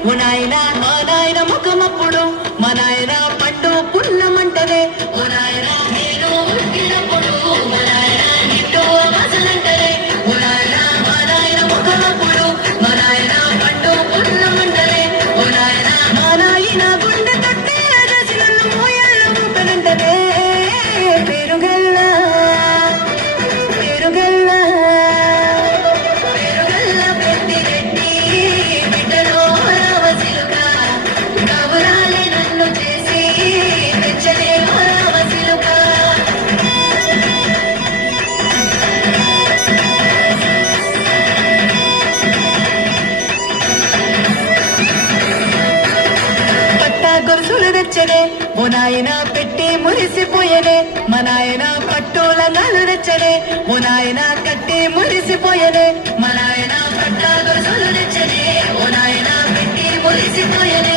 ఓ నాయన మా నాయన ముఖమప్పుడు మా నాయన పండు పున్నమంటనే ఓ నాయన నేను పుట్టినప్పుడు మా నాయన నిండు అమాసనంటనే ఓ నాయన మా నాయన ముఖమప్పుడు మా నాయన పండు పున్నమంటనే ఓ నాయన మా నాయన గుండె తట్టే రసి నన్ను మోయాళ్ళ మూపనంటనే పేరుగల్ల పేరుగల్ల పేరుగల్ల పెద్దిరెడ్డి బిడ్డలో రావసిలుక కబురాలే నన్ను చేసి పెంచలే రావసిలుక పట్టా గొలుసులు తెచ్చనే ఓ నాయన పెట్టి మురిసిపోయనే మా నాయన పట్టుల నాలు తెచ్చనే ఓ నాయన కట్టి మురిసిపోయనే మా నాయన పట్టా గొలుసులు తెచ్చనే ఓ నాయన పెట్టి మురిసిపోయనే